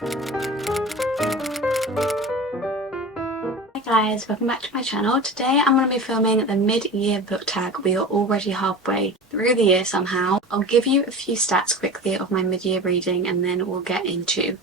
Hi guys, welcome back to my channel. Today I'm going to be filming the mid-year book tag. We are already halfway through the year somehow. I'll give you a few stats quickly of my mid-year reading and then we'll get into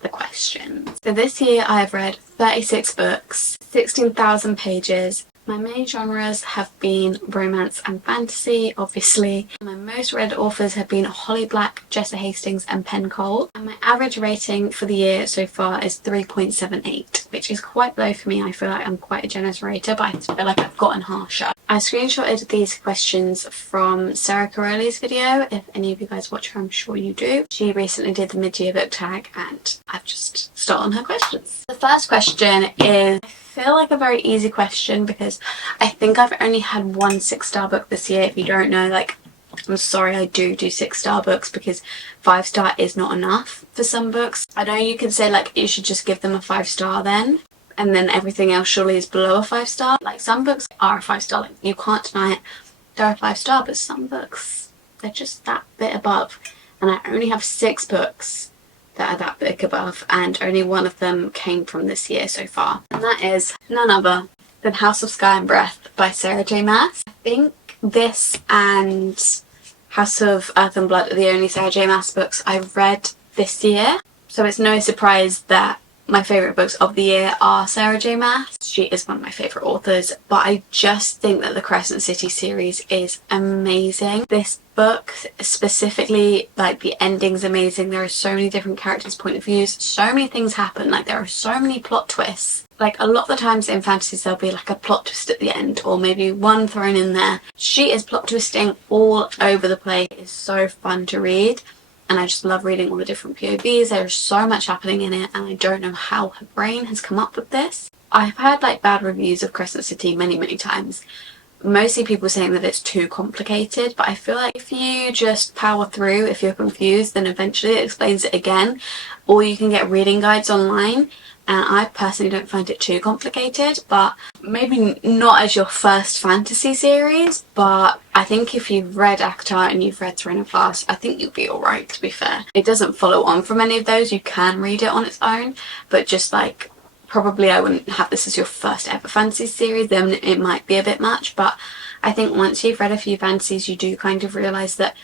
the questions. So this year I have read 36 books, 16,000 pages. My main genres have been romance and fantasy, obviously. My most read authors have been Holly Black, Jessa Hastings and Penn Cole. And my average rating for the year so far is 3.78, which is quite low for me. I feel like I'm quite a generous rater, but I feel like I've gotten harsher. I screenshotted these questions from Sarah Caroli's video. If any of you guys watch her, I'm sure you do. She recently did the mid-year book tag and I've just stolen her questions. The first question is, I feel like a very easy question because I think I've only had one 6-star book this year. If you don't know, like, I'm sorry, I do 6-star books because 5-star is not enough for some books. I know you can say like you should just give them a 5-star then, and then everything else surely is below a 5-star. Like some books are a 5-star, like you can't deny it, they're a 5-star, but some books, they're just that bit above. And I only have 6 books that are that big above, and only one of them came from this year so far, and that is none other than House of Sky and Breath by Sarah J Maas. I think this and House of Earth and Blood are the only Sarah J Maas books I've read this year, so it's no surprise that my favourite books of the year are Sarah J Maas. She is one of my favourite authors, but I just think that the Crescent City series is amazing. This book specifically, like the ending's amazing. There are so many different characters' point of views, so many things happen, like there are so many plot twists. Like a lot of the times in fantasies there'll be like a plot twist at the end or maybe one thrown in there. She is plot twisting all over the place. It's so fun to read. And I just love reading all the different POVs. There's so much happening in it and I don't know how her brain has come up with this. I've heard like bad reviews of Crescent City many times. Mostly people saying that it's too complicated, but I feel like if you just power through, if you're confused, then eventually it explains it again. Or you can get reading guides online. And I personally don't find it too complicated, but maybe not as your first fantasy series, but I think if you've read ACOTAR and you've read Throne of Glass, I think you'll be alright, to be fair. It doesn't follow on from any of those, you can read it on its own, but just like, probably I wouldn't have this as your first ever fantasy series, then it might be a bit much, but I think once you've read a few fantasies, you do kind of realise that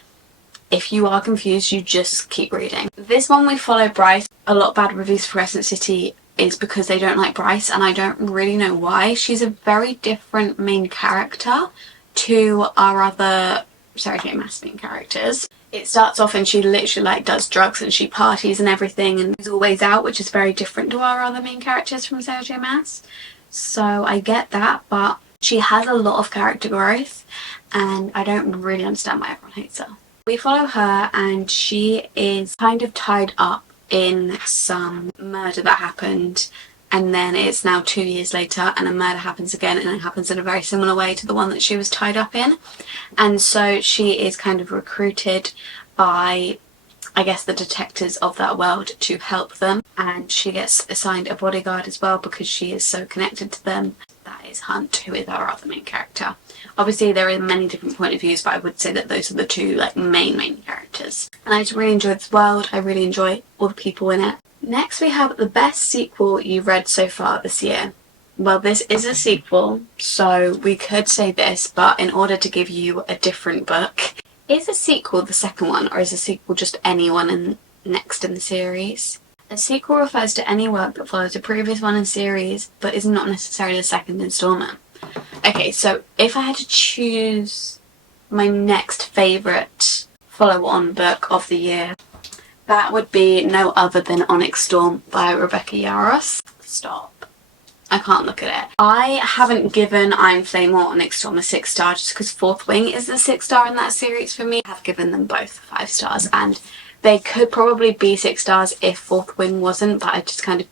if you are confused, you just keep reading. This one we follow Bryce. A lot of bad reviews for Crescent City is because they don't like Bryce, and I don't really know why. She's a very different main character to our other Sarah J Maas main characters. It starts off and she literally like does drugs and she parties and everything and is always out, which is very different to our other main characters from Sarah J Maas. So I get that, but she has a lot of character growth and I don't really understand why everyone hates her. We follow her and she is kind of tied up in some murder that happened, and then it's now 2 years later and a murder happens again, and it happens in a very similar way to the one that she was tied up in, and so she is kind of recruited by, I guess, the detectives of that world to help them, and she gets assigned a bodyguard as well because she is so connected to them. That is Hunt, who is our other main character. Obviously there are many different point of views, but I would say that those are the two like main characters. And I just really enjoy this world. I really enjoy all the people in it. Next we have the best sequel you've read so far this year. Well, this is a sequel, so we could say this, but in order to give you a different book, is a sequel the second one, or is a sequel just any one next in the series? A sequel refers to any work that follows a previous one in series, but is not necessarily the second installment. Okay, so if I had to choose my next favourite follow-on book of the year, that would be no other than Onyx Storm by Rebecca Yarros. Stop. I can't look at it. I haven't given I'm Flame or Onyx Storm a 6-star just because Fourth Wing is the 6-star in that series for me. I have given them both 5 stars and they could probably be 6 stars if Fourth Wing wasn't, but I just kind of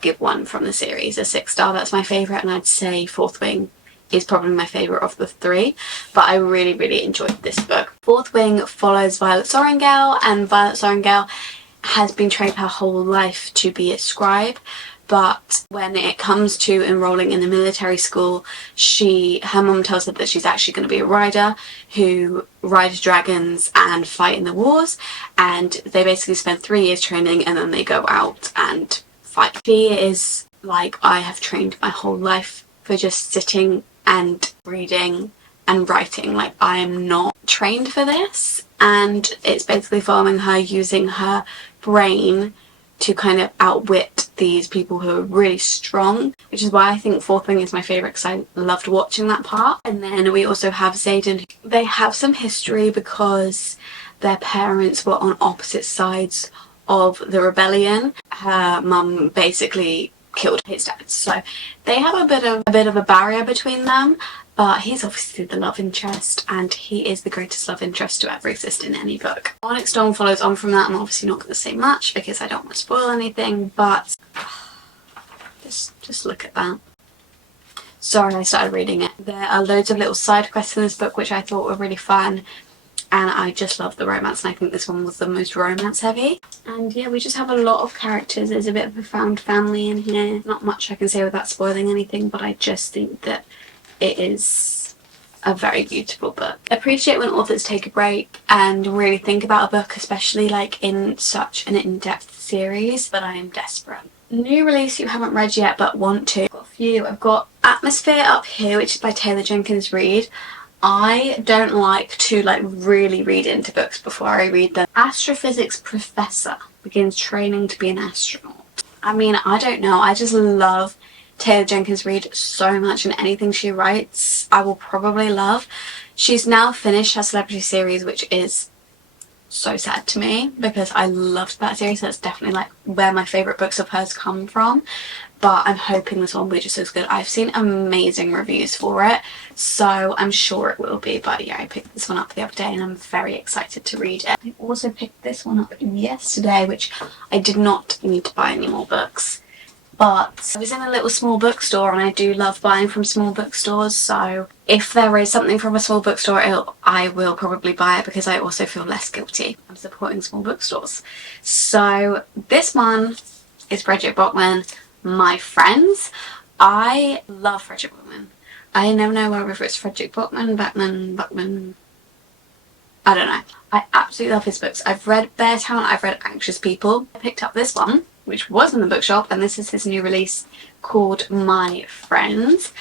give one from the series a 6-star. That's my favourite, and I'd say Fourth Wing is probably my favourite of the 3, but I really enjoyed this book. Fourth Wing follows Violet Sorrengail, and Violet Sorrengail has been trained her whole life to be a scribe, but when it comes to enrolling in the military school, her mum tells her that she's actually going to be a rider who rides dragons and fight in the wars, and they basically spend 3 years training and then they go out and fight. She is like, I have trained my whole life for just sitting and reading and writing. Like, I am not trained for this, and it's basically following her using her brain to kind of outwit these people who are really strong, which is why I think Fourth Wing is my favourite, because I loved watching that part. And then we also have Xaden. They have some history because their parents were on opposite sides of the rebellion. Her mum basically killed his dad, so they have a bit of a barrier between them, but he's obviously the love interest, and he is the greatest love interest to ever exist in any book. Onyx Dawn follows on from that. I'm obviously not going to say much because I don't want to spoil anything, but just look at that. Sorry, I started reading it. There are loads of little side quests in this book which I thought were really fun, and I just love the romance, and I think this one was the most romance heavy. And yeah, we just have a lot of characters. There's a bit of a found family in here. Not much I can say without spoiling anything, but I just think that it is a very beautiful book. I appreciate when authors take a break and really think about a book, especially like in such an in-depth series, but I am desperate. New release you haven't read yet but want to. I've got a few. I've got Atmosphere up here, which is by Taylor Jenkins Reid. I don't like to really read into books before I read them. Astrophysics professor begins training to be an astronaut. I mean, I don't know, I just love Taylor Jenkins Reid so much, and anything she writes I will probably love. She's now finished her celebrity series, which is so sad to me because I loved that series. That's definitely like where my favourite books of hers come from, but I'm hoping this one will be just as good. I've seen amazing reviews for it, so I'm sure it will be. But yeah, I picked this one up the other day and I'm very excited to read it. I also picked this one up yesterday, which I did not need to buy any more books, but I was in a little small bookstore and I do love buying from small bookstores, so if there is something from a small bookstore, I will probably buy it because I also feel less guilty. I'm supporting small bookstores. So this one is Frederick Bachman, My Friends. I love Frederick Bachman. I never know whether it's Frederick Bachman, I don't know. I absolutely love his books. I've read Bear Town, I've read Anxious People. I picked up this one, which was in the bookshop, and this is his new release called My Friends.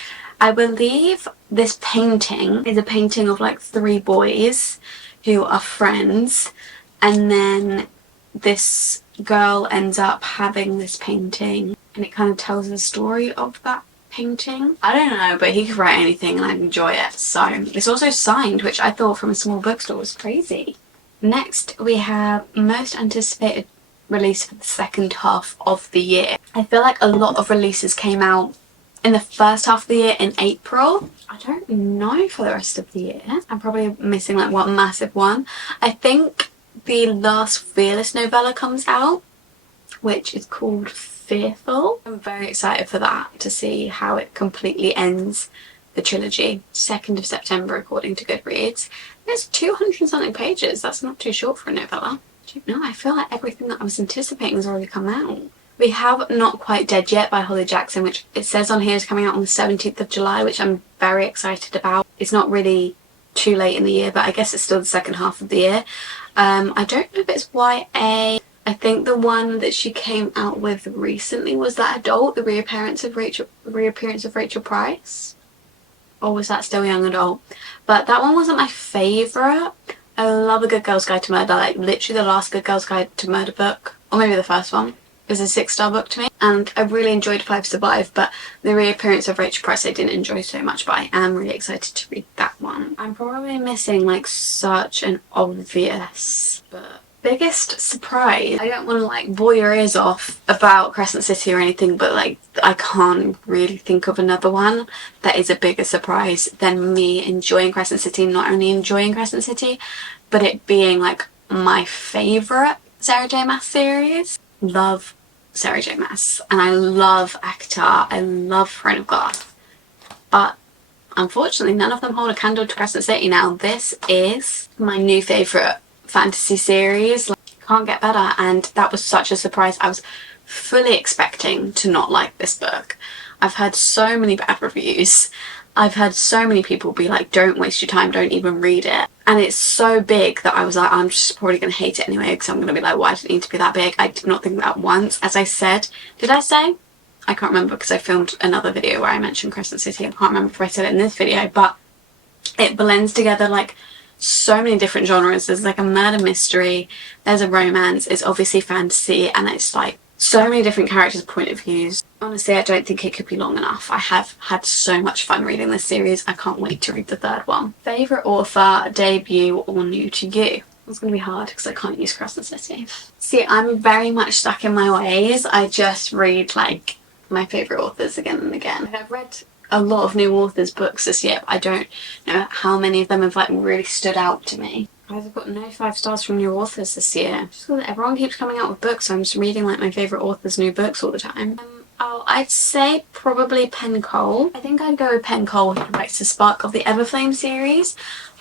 I believe this painting is a painting of like 3 boys who are friends, and then this girl ends up having this painting and it kind of tells the story of that painting. I don't know, but he could write anything and I'd enjoy it. So it's also signed, which I thought from a small bookstore was crazy. Next we have most anticipated release for the second half of the year. I feel like a lot of releases came out in the first half of the year in April. I don't know for the rest of the year. I'm probably missing like one massive one. I think the last Fearless novella comes out, which is called Fearful. I'm very excited for that, to see how it completely ends the trilogy. 2nd of September according to Goodreads. There's 200 and something pages. That's not too short for a novella. No, I feel like everything that I was anticipating has already come out. We have Not Quite Dead Yet by Holly Jackson, which it says on here is coming out on the 17th of July, which I'm very excited about. It's not really too late in the year, but I guess it's still the second half of the year. I don't know if it's YA. I think the one that she came out with recently was that adult, the reappearance of Rachel Price. Or was that still young adult? But that one wasn't my favourite. I love A Good Girl's Guide to Murder, like literally the last Good Girl's Guide to Murder book, or maybe the first one. It was a 6-star book to me, and I really enjoyed Five Survive, but the reappearance of Rachel Price I didn't enjoy so much, but I am really excited to read that one. I'm probably missing like such an obvious but biggest surprise. I don't want to like bore your ears off about Crescent City or anything, but like I can't really think of another one that is a bigger surprise than me enjoying Crescent City. Not only enjoying Crescent City, but it being like my favourite Sarah J Maas series. Love Sarah J Maas, and I love ACOTAR, I love Friend of God, but unfortunately none of them hold a candle to Crescent City. Now this is my new favourite fantasy series. Like, can't get better, and that was such a surprise. I was fully expecting to not like this book. I've heard so many bad reviews. I've heard so many people be like, don't waste your time, don't even read it. And it's so big that I was like, I'm just probably going to hate it anyway, because I'm going to be like, why did it need to be that big? I did not think that once. As I said, did I say? I can't remember, because I filmed another video where I mentioned Crescent City. I can't remember if I said it in this video, but it blends together like so many different genres. There's like a murder mystery, there's a romance, it's obviously fantasy, and it's like so many different characters' point of views. Honestly, I don't think it could be long enough. I have had so much fun reading this series. I can't wait to read the third one. Favourite author, debut, or new to you? It's going to be hard because I can't use Crescent City. See, I'm very much stuck in my ways. I just read like my favourite authors again and again. Like, I've read a lot of new authors' books this year, but I don't know how many of them have like really stood out to me. I've got no 5 stars from new authors this year. Just because everyone keeps coming out with books, so I'm just reading like my favourite authors' new books all the time. I'd say probably Pen Cole. I think I'd go with Pen Cole, who writes the Spark of the Everflame series.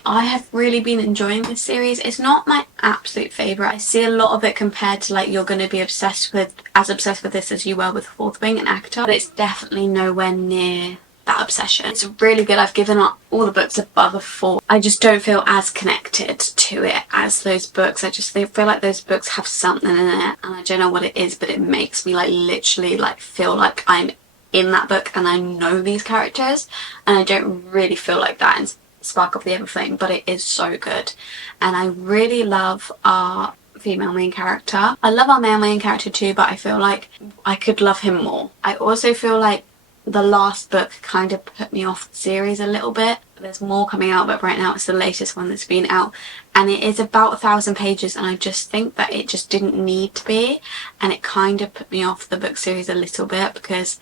I have really been enjoying this series. It's not my absolute favourite. I see a lot of it compared to like You're Going to Be Obsessed with, as obsessed with this as you were with Fourth Wing and ACOTAR, but it's definitely nowhere near that obsession. It's really good. I've given up all the books above a 4. I just don't feel as connected to it as those books. I just feel like those books have something in it, and I don't know what it is, but it makes me like literally like feel like I'm in that book and I know these characters, and I don't really feel like that in Spark of the Everflame, but it is so good. And I really love our female main character. I love our male main character too, but I feel like I could love him more. I also feel like the last book kind of put me off the series a little bit. There's more coming out, but right now it's the latest one that's been out, and it is about 1,000 pages, and I just think that it just didn't need to be, and it kind of put me off the book series a little bit because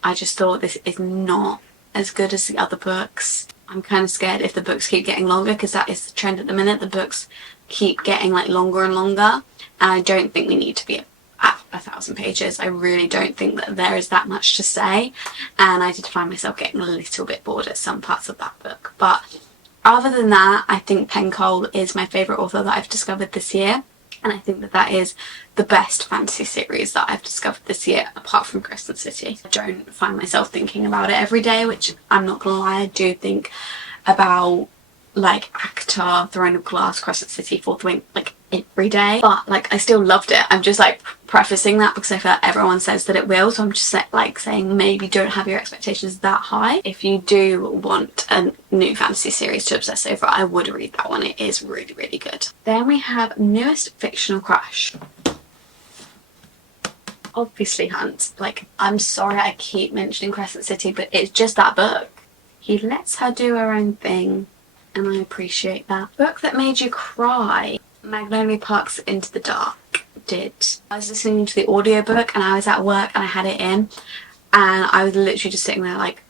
I just thought this is not as good as the other books. I'm kind of scared if the books keep getting longer, because that is the trend at the minute. The books keep getting like longer and longer, and I don't think we need to be at 1,000 pages. I really don't think that there is that much to say, and I did find myself getting a little bit bored at some parts of that book. But other than that, I think Pen Cole is my favourite author that I've discovered this year, and I think that that is the best fantasy series that I've discovered this year, apart from Crescent City. I don't find myself thinking about it every day, which I'm not gonna lie, I do think about like ACOTAR, Throne of Glass, Crescent City, Fourth Wing like every day, but like I still loved it. I'm just like prefacing that because I feel like everyone says that it will, so I'm just like saying maybe don't have your expectations that high. If you do want a new fantasy series to obsess over, I would read that one. It is really, really good. Then we have newest fictional crush. Obviously Hunt. Like, I'm sorry I keep mentioning Crescent City, but it's just that book. He lets her do her own thing, and I appreciate that. Book that made you cry. Magnolia Park's Into the Dark did. I was listening to the audiobook and I was at work and I had it in, and I was literally just sitting there like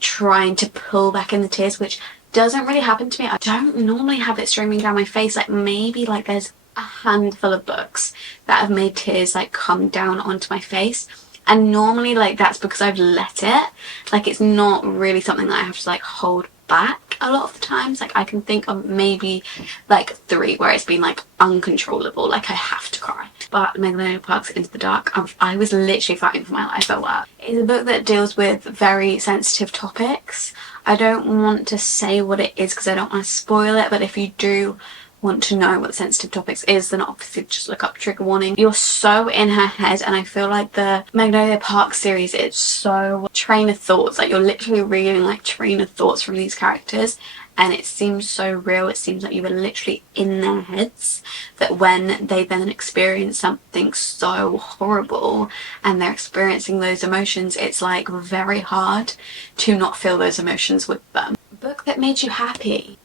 trying to pull back in the tears, which doesn't really happen to me. I don't normally have it streaming down my face. Like maybe like there's a handful of books that have made tears like come down onto my face, and normally like that's because I've let it. Like it's not really something that I have to like hold back a lot of the times. Like I can think of maybe like 3 where it's been like uncontrollable, like I have to cry. But Magnolia Park's Into the Dark, I was literally fighting for my life at work. It's a book that deals with very sensitive topics. I don't want to say what it is because I don't want to spoil it, but if you do want to know what the sensitive topics is, then obviously just look up trigger warning. You're so in her head, and I feel like the Magnolia Park series, it's so train of thoughts. Like you're literally reading like train of thoughts from these characters, and it seems so real. It seems like you were literally in their heads, that when they then experience something so horrible and they're experiencing those emotions, it's like very hard to not feel those emotions with them. A book that made you happy.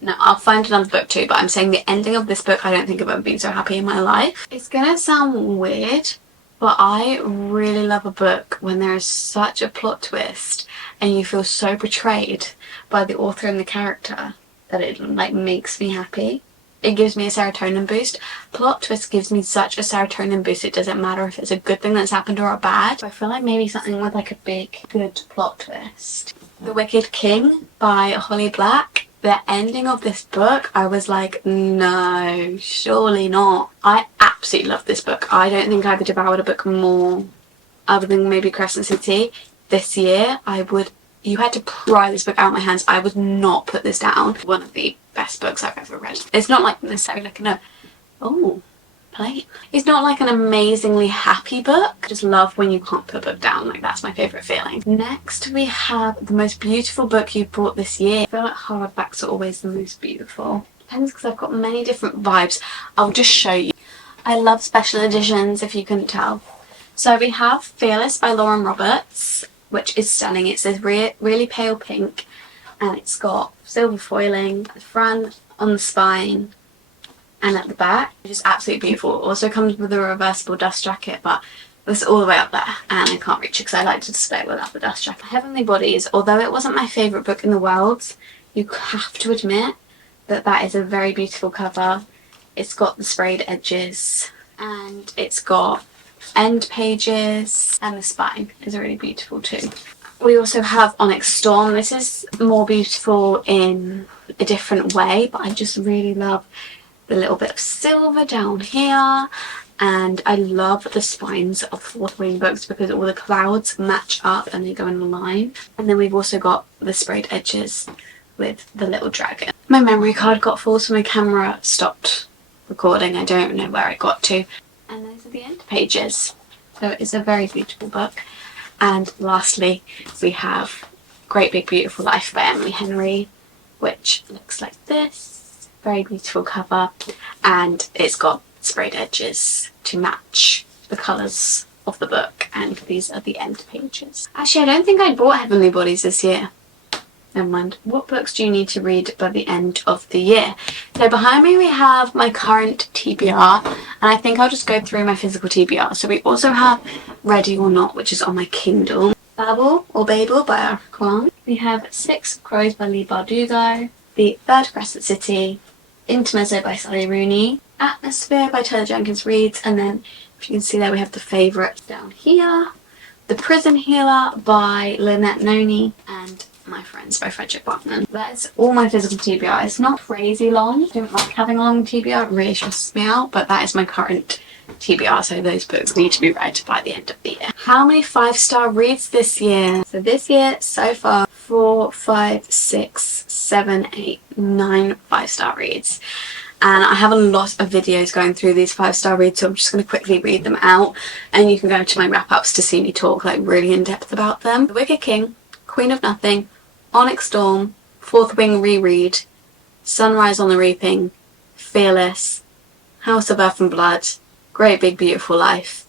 No, I'll find another book too, but I'm saying the ending of this book, I don't think I've ever been so happy in my life. It's gonna sound weird, but I really love a book when there is such a plot twist and you feel so betrayed by the author and the character that it like makes me happy. It gives me a serotonin boost. Plot twist gives me such a serotonin boost, it doesn't matter if it's a good thing that's happened or a bad. So I feel like maybe something with like a big, good plot twist. The Wicked King by Holly Black. The ending of this book, I was like, no, surely not. I absolutely love this book. I don't think I've devoured a book more, other than maybe Crescent City, this year. You had to pry this book out of my hands. I would not put this down. One of the best books I've ever read. It's not like necessarily like plate. It's not like an amazingly happy book. I just love when you can't put a book down. Like, that's my favourite feeling. Next we have the most beautiful book you bought this year. I feel like hardbacks are always the most beautiful. Depends, because I've got many different vibes. I'll just show you. I love special editions, if you couldn't tell. So we have Fearless by Lauren Roberts, which is stunning. It's this really pale pink, and it's got silver foiling at the front, on the spine, and at the back, which is absolutely beautiful. It also comes with a reversible dust jacket, but it's all the way up there and I can't reach it because I like to display it without the dust jacket. Heavenly Bodies, although it wasn't my favourite book in the world, you have to admit that that is a very beautiful cover. It's got the sprayed edges and it's got end pages, and the spine is really beautiful too. We also have Onyx Storm. This is more beautiful in a different way, but I just really love the little bit of silver down here, and I love the spines of Fourth Wing books because all the clouds match up and they go in a line. And then we've also got the sprayed edges with the little dragon. My memory card got full, so my camera stopped recording. I don't know where it got to. And those are the end pages. So it's a very beautiful book. And lastly, we have Great Big Beautiful Life by Emily Henry, which looks like this. Very beautiful cover, and it's got sprayed edges to match the colours of the book, and these are the end pages. Actually, I don't think I bought Heavenly Bodies this year. Never mind. What books do you need to read by the end of the year? So behind me we have my current TBR, and I think I'll just go through my physical TBR. So we also have Ready or Not, which is on my Kindle. Babel or Babel by Ara Kwan. We have Six Crows by Leigh Bardugo. The Third Crescent City. Intermezzo by Sally Rooney, Atmosphere by Taylor Jenkins Reid, and then if you can see there we have the favourites down here, The Prison Healer by Lynette Noni, and My Friends by Frederick Bachman. That is all my physical TBR. It's not crazy long. I don't like having a long TBR, it really stresses me out, but that is my current TBR, so those books need to be read by the end of the year. How many 5-star reads this year? So this year, so far, 4, 5, 6, 7, 8, 9 5-star reads. And I have a lot of videos going through these 5-star reads, so I'm just going to quickly read them out, and you can go to my wrap-ups to see me talk like really in depth about them. The Wicked King, Queen of Nothing, Onyx Storm, Fourth Wing Reread, Sunrise on the Reaping, Fearless, House of Earth and Blood, Great Big Beautiful Life,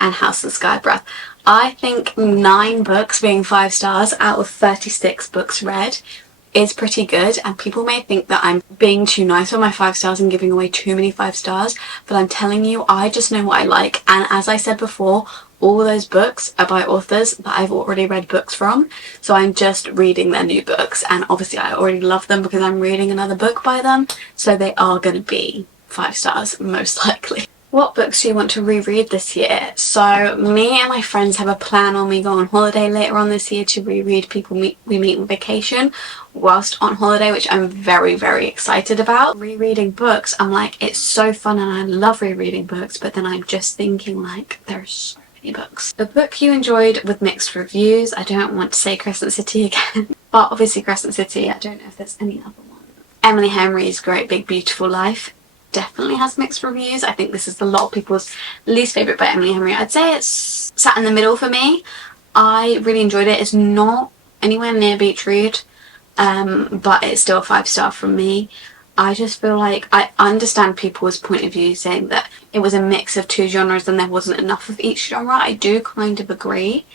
and House of Sky Breath. I think 9 books being 5 stars out of 36 books read is pretty good, and people may think that I'm being too nice with my 5 stars and giving away too many 5 stars, but I'm telling you, I just know what I like. And as I said before, all those books are by authors that I've already read books from, so I'm just reading their new books, and obviously I already love them because I'm reading another book by them, so they are going to be 5 stars most likely. What books do you want to reread this year? So me and my friends have a plan when we go on holiday later on this year to reread We Meet on Vacation whilst on holiday, which I'm very, very excited about. Rereading books, I'm like, it's so fun and I love rereading books, but then I'm just thinking like, there's so many books. The book you enjoyed with mixed reviews, I don't want to say Crescent City again, but obviously Crescent City, I don't know if there's any other one. Emily Henry's Great Big Beautiful Life definitely has mixed reviews. I think this is a lot of people's least favourite by Emily Henry. I'd say it's sat in the middle for me. I really enjoyed it. It's not anywhere near Beach Read, but it's still a 5-star from me. I just feel like I understand people's point of view saying that it was a mix of 2 genres and there wasn't enough of each genre. I do kind of agree,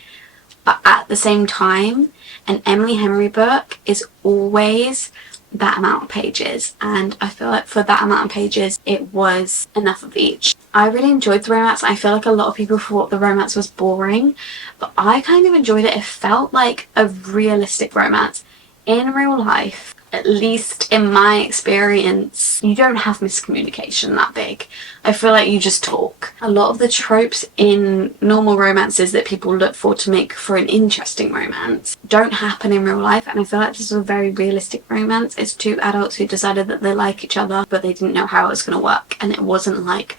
but at the same time, an Emily Henry book is always that amount of pages, and I feel like for that amount of pages it was enough of each. I really enjoyed the romance. I feel like a lot of people thought the romance was boring, but I kind of enjoyed it. It felt like a realistic romance in real life. at least in my experience, you don't have miscommunication that big. I feel like you just talk. A lot of the tropes in normal romances that people look for to make for an interesting romance don't happen in real life, and I feel like this is a very realistic romance. It's two adults who decided that they like each other, but they didn't know how it was going to work, and it wasn't like,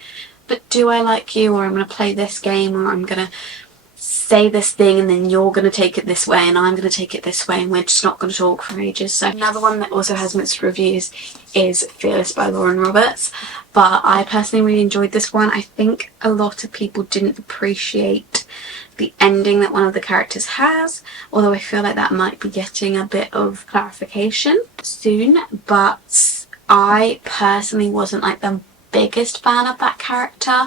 but do I like you, or I'm going to play this game, or I'm going to say this thing and then you're going to take it this way and I'm going to take it this way and we're just not going to talk for ages. So another one that also has mixed reviews is Fearless by Lauren Roberts, but I personally really enjoyed this one. I think a lot of people didn't appreciate the ending that one of the characters has, although I feel like that might be getting a bit of clarification soon, but I personally wasn't like the biggest fan of that character,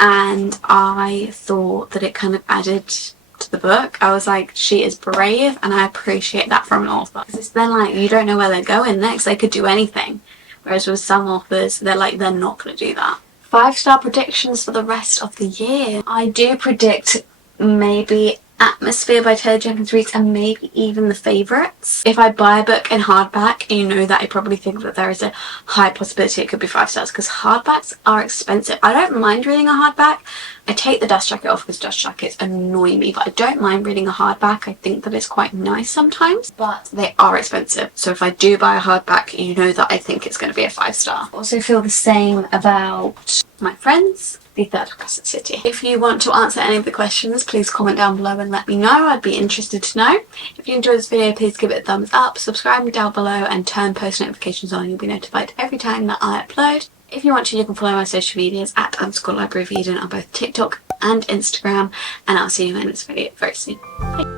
and I thought that it kind of added to the book. I was like, she is brave, and I appreciate that from an author. Because it's then like, you don't know where they're going next. They could do anything. Whereas with some authors, they're like, they're not going to do that. 5-star predictions for the rest of the year. I do predict maybe Atmosphere by Taylor Jenkins Reid, and maybe even The Favourites. If I buy a book in hardback, you know that I probably think that there is a high possibility it could be 5 stars, because hardbacks are expensive. I don't mind reading a hardback. I take the dust jacket off because dust jackets annoy me, but I don't mind reading a hardback. I think that it's quite nice sometimes, but they are expensive. So if I do buy a hardback, you know that I think it's going to be a 5-star. I also feel the same about My Friends, the Third Crescent City. If you want to answer any of the questions, please comment down below and let me know. I'd be interested to know. If you enjoyed this video, please give it a thumbs up, subscribe down below and turn post notifications on. You'll be notified every time that I upload. If you want to, you can follow my social medias at _libraryofeden on both TikTok and Instagram, and I'll see you in this video very soon. Bye.